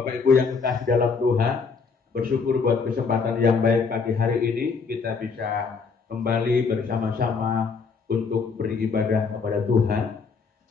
Bapak Ibu yang kekasih dalam Tuhan, bersyukur buat kesempatan yang baik pagi hari ini kita bisa kembali bersama-sama untuk beribadah kepada Tuhan.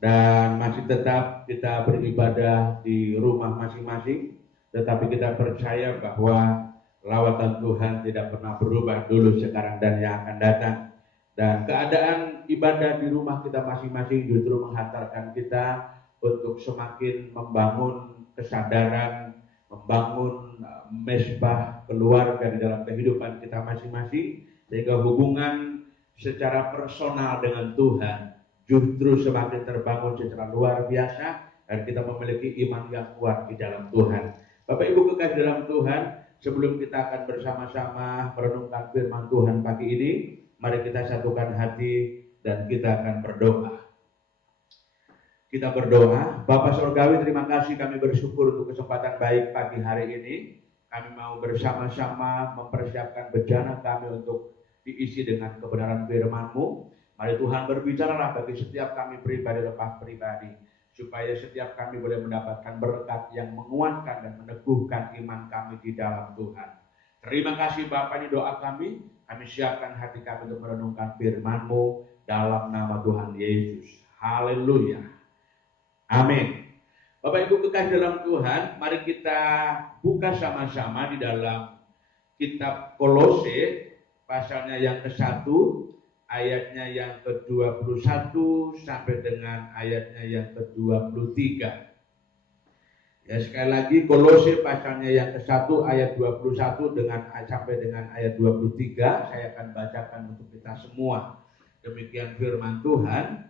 Dan masih tetap kita beribadah di rumah masing-masing, tetapi kita percaya bahwa lawatan Tuhan tidak pernah berubah dulu, sekarang, dan yang akan datang. Dan keadaan ibadah di rumah kita masing-masing justru menghantarkan kita untuk semakin membangun kesadaran, membangun mesbah keluarga di dalam kehidupan kita masing-masing, sehingga hubungan secara personal dengan Tuhan justru semakin terbangun secara luar biasa, dan kita memiliki iman yang kuat di dalam Tuhan. Bapak Ibu kekasih dalam Tuhan, sebelum kita akan bersama-sama merenungkan firman Tuhan pagi ini, mari kita satukan hati dan kita akan berdoa. Kita berdoa. Bapa Surgawi, terima kasih, kami bersyukur untuk kesempatan baik pagi hari ini. Kami mau bersama-sama mempersiapkan bejana kami untuk diisi dengan kebenaran firman-Mu. Mari Tuhan berbicaralah bagi setiap kami pribadi lepas pribadi, supaya setiap kami boleh mendapatkan berkat yang menguatkan dan meneguhkan iman kami di dalam Tuhan. Terima kasih Bapa, ini doa kami. Kami siapkan hati kami untuk merenungkan firman-Mu dalam nama Tuhan Yesus. Haleluya. Amin. Bapak Ibu kekasih dalam Tuhan, mari kita buka sama-sama di dalam kitab Kolose, pasalnya yang ke-1, ayatnya yang ke-21 sampai dengan ayatnya yang ke-23. Ya, sekali lagi Kolose pasalnya yang ke-1 ayat 21 sampai dengan ayat 23. Saya akan bacakan untuk kita semua. Demikian firman Tuhan.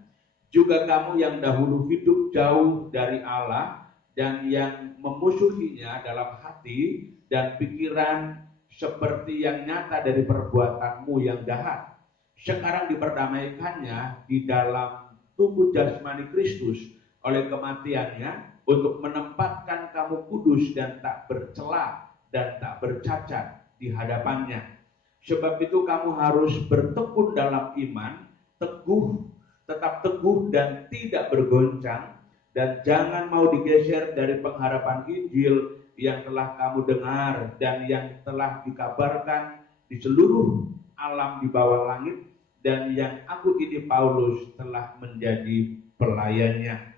Juga kamu yang dahulu hidup jauh dari Allah dan yang memusuhinya dalam hati dan pikiran seperti yang nyata dari perbuatanmu yang jahat, sekarang diperdamaikannya di dalam tubuh jasmani Kristus oleh kematiannya, untuk menempatkan kamu kudus dan tak bercela dan tak bercacat di hadapannya. Sebab itu kamu harus bertekun dalam iman, tetap teguh dan tidak bergoncang, dan jangan mau digeser dari pengharapan Injil yang telah kamu dengar dan yang telah dikabarkan di seluruh alam di bawah langit, dan yang aku ini Paulus telah menjadi pelayannya.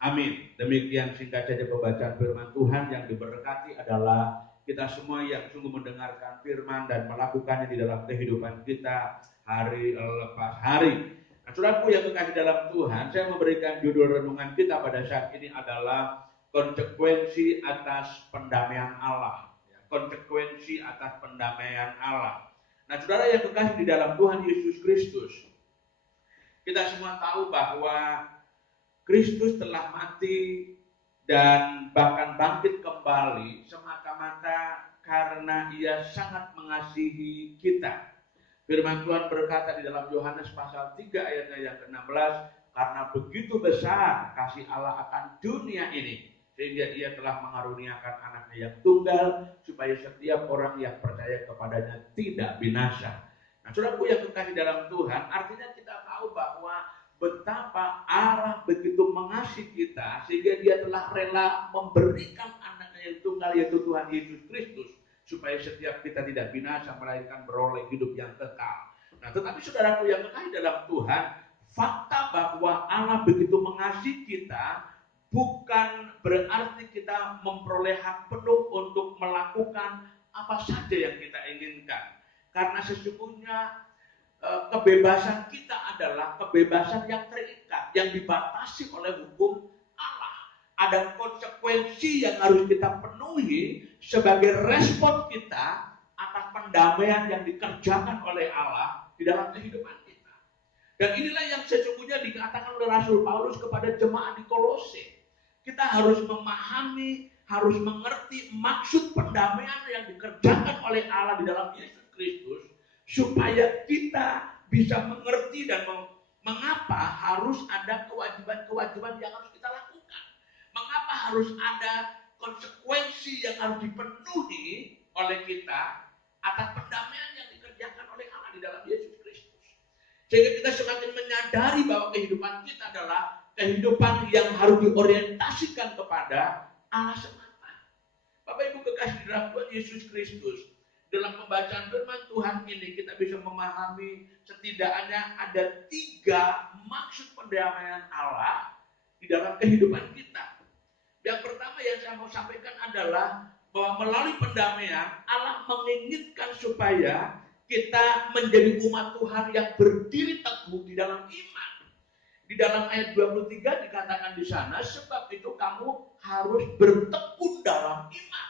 Amin. Demikian singkat saja pembacaan firman Tuhan. Yang diberkati adalah kita semua yang sungguh mendengarkan firman dan melakukannya di dalam kehidupan kita hari lepas hari. Nah, saudaraku yang kekasih dalam Tuhan, saya memberikan judul renungan kita pada saat ini adalah konsekuensi atas pendamaian Allah. Konsekuensi atas pendamaian Allah. Nah, saudara yang kekasih di dalam Tuhan Yesus Kristus, kita semua tahu bahwa Kristus telah mati dan bahkan bangkit kembali semata-mata karena Ia sangat mengasihi kita. Firman Tuhan berkata di dalam Yohanes pasal 3 ayatnya yang ke-16, karena begitu besar kasih Allah akan dunia ini, sehingga Ia telah mengaruniakan anaknya yang tunggal, supaya setiap orang yang percaya kepadanya tidak binasa. Nah, saudaraku yang kekasih dalam Tuhan, artinya kita tahu bahwa betapa Allah begitu mengasihi kita, sehingga Dia telah rela memberikan anaknya yang tunggal, yaitu Tuhan Yesus Kristus, supaya setiap kita tidak binasa, melainkan beroleh hidup yang kekal. Nah, tetapi saudaraku yang kekasih dalam Tuhan, fakta bahwa Allah begitu mengasihi kita bukan berarti kita memperoleh hak penuh untuk melakukan apa saja yang kita inginkan. Karena sesungguhnya kebebasan kita adalah kebebasan yang terikat, yang dibatasi oleh hukum Allah. Ada konsekuensi yang harus kita penuhi sebagai respon kita atas pendamaian yang dikerjakan oleh Allah di dalam kehidupan kita. Dan inilah yang sesungguhnya dikatakan oleh Rasul Paulus kepada jemaat di Kolose. Kita harus memahami, harus mengerti maksud pendamaian yang dikerjakan oleh Allah di dalam Yesus Kristus, supaya kita bisa mengerti dan mengapa harus ada kewajiban-kewajiban yang harus kita lakukan. Mengapa harus ada konsekuensi yang harus dipenuhi oleh kita atas pendamaian yang dikerjakan oleh Allah di dalam Yesus Kristus. Sehingga kita semakin menyadari bahwa kehidupan kita adalah kehidupan yang harus diorientasikan kepada Allah semata. Bapak Ibu kekasih dalam Tuhan Yesus Kristus, dalam pembacaan firman Tuhan ini kita bisa memahami setidaknya ada 3 maksud pendamaian Allah di dalam kehidupan kita. Yang pertama yang saya mau sampaikan adalah bahwa melalui pendamaian Allah menginginkan supaya kita menjadi umat Tuhan yang berdiri teguh di dalam iman. Di dalam ayat 23 dikatakan di sana, sebab itu kamu harus bertekun dalam iman.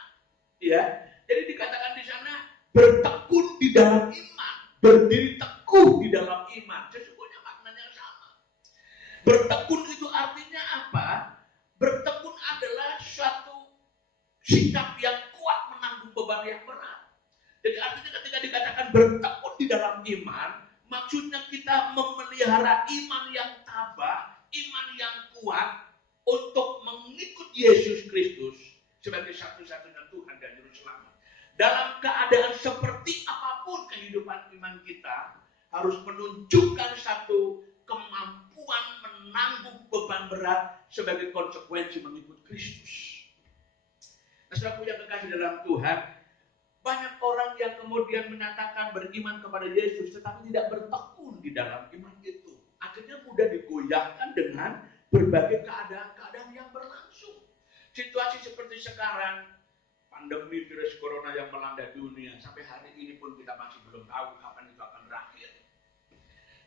Ya, jadi dikatakan di sana bertekun di dalam iman, berdiri teguh di dalam iman. Sesungguhnya maknanya sama. Bertekun itu artinya apa? Bertekun adalah suatu sikap yang kuat menanggung beban yang berat. Jadi artinya ketika dikatakan bertekun di dalam iman, maksudnya kita memelihara iman yang tabah, iman yang kuat untuk mengikut Yesus Kristus sebagai satu-satunya Tuhan dan Juru Selamat. Dalam keadaan seperti apapun kehidupan iman kita harus menunjukkan satu kemampuan menanggung beban berat sebagai konsekuensi mengikut Kristus. Nah, saudaraku yang kekasih dalam Tuhan, banyak orang yang kemudian menyatakan beriman kepada Yesus tetapi tidak bertekun di dalam iman itu. Akhirnya mudah digoyahkan dengan berbagai keadaan-keadaan yang berlangsung. Situasi seperti sekarang, pandemi virus corona yang melanda dunia, sampai hari ini pun kita masih belum tahu kapan itu akan berakhir.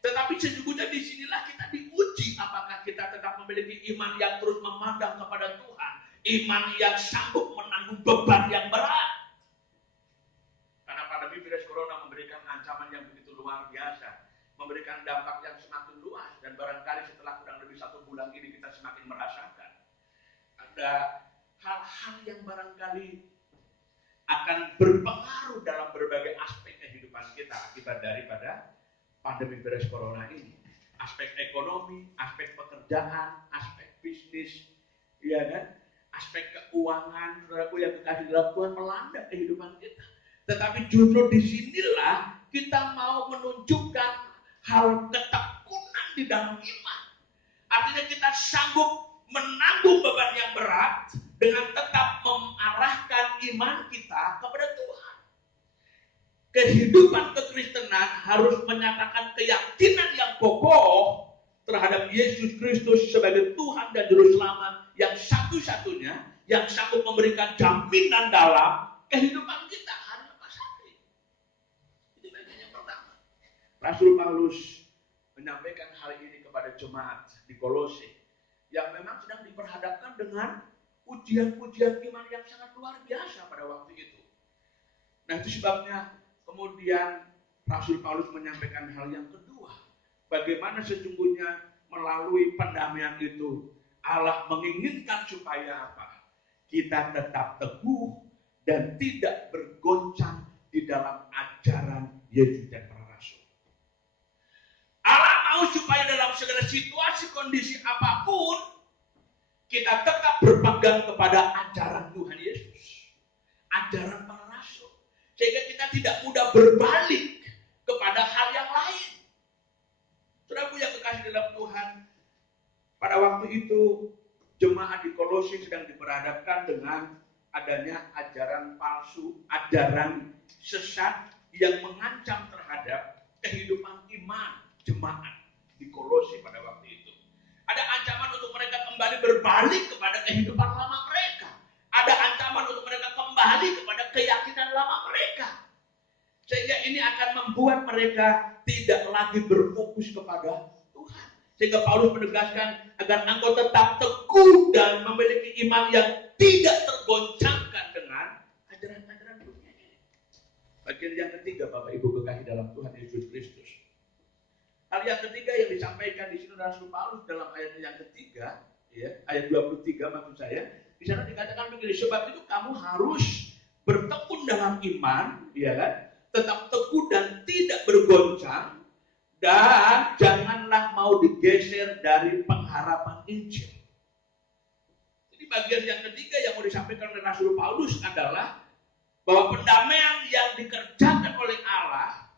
Tetapi sesungguhnya disinilah kita diuji apakah kita tetap memiliki iman yang terus memandang kepada Tuhan, iman yang sanggup menanggung beban yang berat. Karena pandemi virus corona memberikan ancaman yang begitu luar biasa, memberikan dampak yang semakin luas, dan barangkali setelah kurang lebih 1 bulan ini kita semakin merasakan ada hal-hal yang barangkali akan berpengaruh dalam berbagai aspek kehidupan kita akibat daripada pandemi virus corona ini. Aspek ekonomi, aspek pekerjaan, aspek bisnis, ya kan? Aspek keuangan, saudaraku yang kekasih dalam Tuhan, melanda kehidupan kita. Tetapi justru disinilah kita mau menunjukkan hal ketekunan di dalam iman. Artinya kita sanggup menanggung beban yang berat dengan tetap mengarahkan iman kita kepada Tuhan. Kehidupan kekristenan harus menyatakan keyakinan yang kokoh terhadap Yesus Kristus sebagai Tuhan dan Juru Selamat yang satu-satunya yang sanggup memberikan jaminan dalam kehidupan kita hari lepas hari. Itu bagian yang pertama. Rasul Paulus menyampaikan hal ini kepada jemaat di Kolose yang memang sedang diperhadapkan dengan ujian-ujian iman yang sangat luar biasa pada waktu itu. Nah, itu sebabnya kemudian Rasul Paulus menyampaikan hal yang kedua. Bagaimana sesungguhnya melalui pendamaian itu Allah menginginkan supaya apa? Kita tetap teguh dan tidak bergoncang di dalam ajaran Yesus dan para rasul. Allah mau supaya dalam segala situasi kondisi apapun kita tetap berpegang kepada ajaran Tuhan Yesus, ajaran para rasul, sehingga kita tidak mudah berbalik kepada hal yang lain. Saudaraku yang kekasih dalam Tuhan, pada waktu itu jemaat di Kolose sedang diperhadapkan dengan adanya ajaran palsu, ajaran sesat yang mengancam terhadap kehidupan iman jemaat di Kolose pada waktu itu. Ada ancaman untuk mereka kembali berbalik kepada kehidupan lama mereka. Ada ancaman untuk mereka kembali kepada keyakinan lama mereka. Sehingga ini akan membuat mereka tidak lagi berfokus kepada Tuhan. Sehingga Paulus menegaskan agar engkau tetap teguh dan memiliki iman yang tidak tergoncangkan dengan ajaran-ajaran dunia ini. Bagian yang ketiga, Bapak Ibu kekasih dalam Tuhan Yesus Kristus. Hal yang ketiga yang disampaikan di sini Rasul Paulus dalam ayat yang ketiga, ya, ayat 23 maksud saya, di sana dikatakan begini, sebab itu kamu harus bertekun dalam iman, ya kan? Tetap teguh dan tidak bergoncang, dan janganlah mau digeser dari pengharapan Injil. Jadi bagian yang ketiga yang mau disampaikan oleh Rasul Paulus adalah bahwa pendamaian yang dikerjakan oleh Allah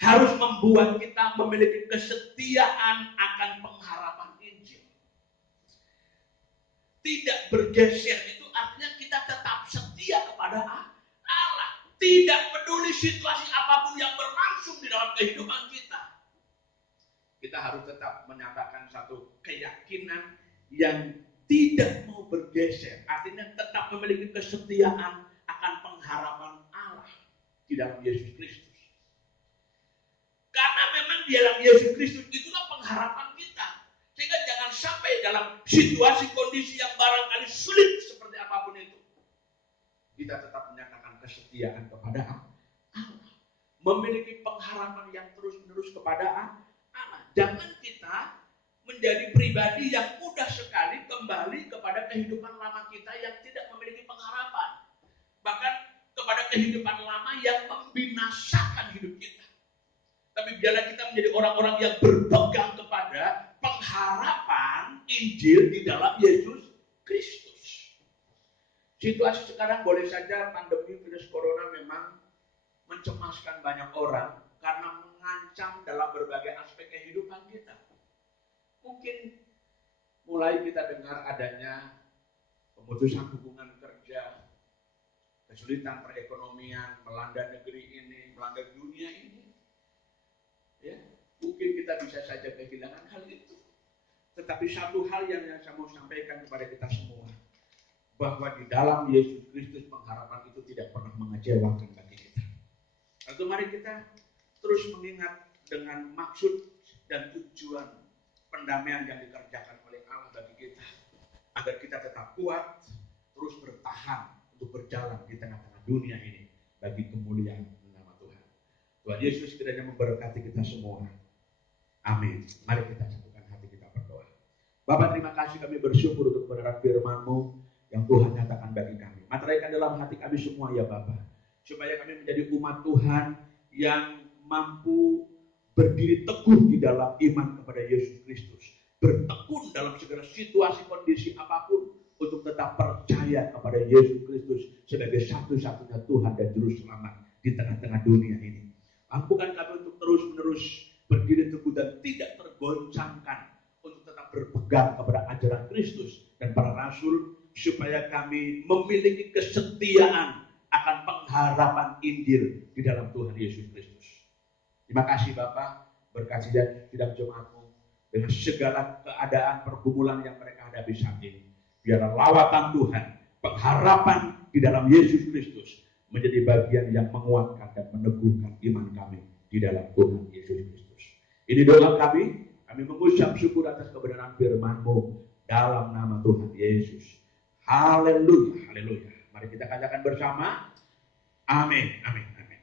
harus membuat kita memiliki kesetiaan akan pengharapan Injil. Tidak bergeser itu peduli situasi apapun yang berlangsung di dalam kehidupan kita, kita harus tetap menyatakan satu keyakinan yang tidak mau bergeser. Artinya tetap memiliki kesetiaan akan pengharapan Allah di dalam Yesus Kristus. Karena memang di dalam Yesus Kristus itulah pengharapan kita. Sehingga jangan sampai dalam situasi kondisi yang barangkali sulit seperti apapun itu, kita tetap menyatakan kesetiaan kepada Allah. Memiliki pengharapan yang terus-menerus kepada Allah. Jangan kita menjadi pribadi yang mudah sekali kembali kepada kehidupan lama kita yang tidak memiliki pengharapan. Bahkan kepada kehidupan lama yang membinasakan hidup kita. Tapi biarlah kita menjadi orang-orang yang berpegang kepada pengharapan Injil di dalam Yesus Kristus. Situasi sekarang boleh saja pandemi virus corona memang mencemaskan banyak orang karena mengancam dalam berbagai aspek kehidupan kita. Mungkin mulai kita dengar adanya pemutusan hubungan kerja, kesulitan perekonomian melanda negeri ini, melanda dunia ini. Ya, mungkin kita bisa saja kehilangan hal itu. Tetapi satu hal yang saya mau sampaikan kepada kita semua, bahwa di dalam Yesus Kristus pengharapan itu tidak pernah mengecewakan bagi kita. Lalu mari kita terus mengingat dengan maksud dan tujuan pendamaian yang dikerjakan oleh Allah bagi kita, agar kita tetap kuat, terus bertahan untuk berjalan di tengah-tengah dunia ini bagi kemuliaan nama Tuhan. Tuhan Yesus kiranya memberkati kita semua. Amin. Mari kita satukan hati kita berdoa. Bapa, terima kasih, kami bersyukur untuk kebenaran firman-Mu yang Tuhan nyatakan bagi kami. Materaikan dalam hati kami semua ya Bapa, supaya kami menjadi umat Tuhan yang mampu berdiri teguh di dalam iman kepada Yesus Kristus, bertekun dalam segala situasi kondisi apapun untuk tetap percaya kepada Yesus Kristus sebagai satu-satunya Tuhan dan Juru Selamat di tengah-tengah dunia ini. Mampukan kami untuk terus-menerus berdiri teguh dan tidak tergoncangkan untuk tetap berpegang kepada ajaran Kristus dan para rasul, supaya kami memiliki kesetiaan akan pengharapan Injil di dalam Tuhan Yesus Kristus. Terima kasih Bapak, berkati sidang jemaat-Mu dengan segala keadaan pergumulan yang mereka hadapi saat ini. Biarlah lawatan Tuhan, pengharapan di dalam Yesus Kristus menjadi bagian yang menguatkan dan meneguhkan iman kami di dalam Tuhan Yesus Kristus. Ini doa kami mengucap syukur atas kebenaran firman-Mu dalam nama Tuhan Yesus. Haleluya, haleluya. Mari kita katakan bersama, amin, amin.